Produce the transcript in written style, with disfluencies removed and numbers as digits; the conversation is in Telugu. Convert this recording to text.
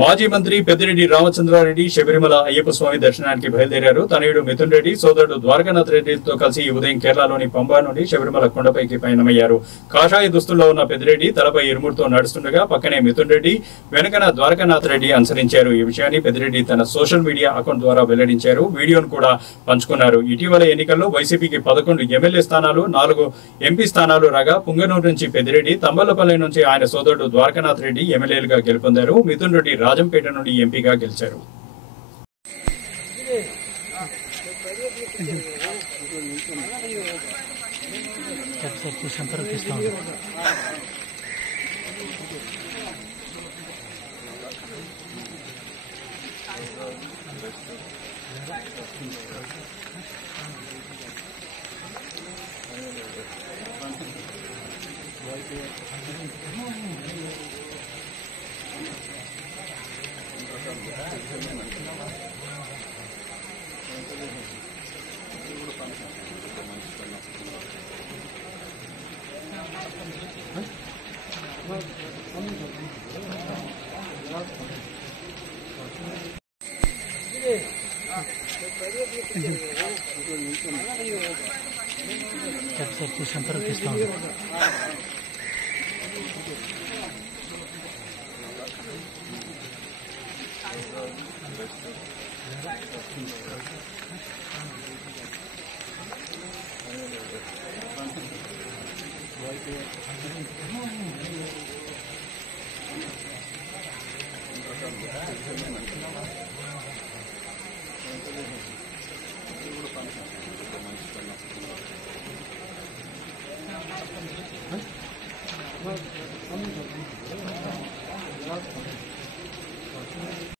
మాజీ మంత్రి పెద్దిరెడ్డి రామచంద్రారెడ్డి శబరిమల అయ్యప్ప స్వామి దర్శనానికి బయలుదేరారు. తనయుడు మిథున్ రెడ్డి, సోదరుడు ద్వారకానాథ్ రెడ్డితో కలిసి ఈ ఉదయం కేరళలోని పంబా నుండి శబరిమల కొండపైకి పయనమయ్యారు. కాషాయ దుస్తుల్లో ఉన్న పెద్దిరెడ్డి తలపై ఇరుముడితో నడుస్తుండగా పక్కనే మిథున్ రెడ్డి, వెనకన ద్వారకానాథ్ రెడ్డి అనుసరించారు. ఈ విషయాన్ని పెద్దిరెడ్డి తన సోషల్ మీడియా అకౌంట్ ద్వారా వెల్లడించారు. వీడియోను కూడా పంచుకున్నారు. ఇటీవల ఎన్నికల్లో వైసీపీకి 11 ఎమ్మెల్యే స్థానాలు, 4 ఎంపీ స్థానాలు రాగా పుంగనూరు నుంచి పెద్దిరెడ్డి, తంబళ్లపల్లి నుంచి ఆయన సోదరుడు ద్వారకానాథ్ రెడ్డి ఎమ్మెల్యేలుగా గెలుపొందారు. మిథున్ రెడ్డి రాజంపేట నుండి ఎంపీగా గెలిచారు. సంపర్కిస్తాను. Huh?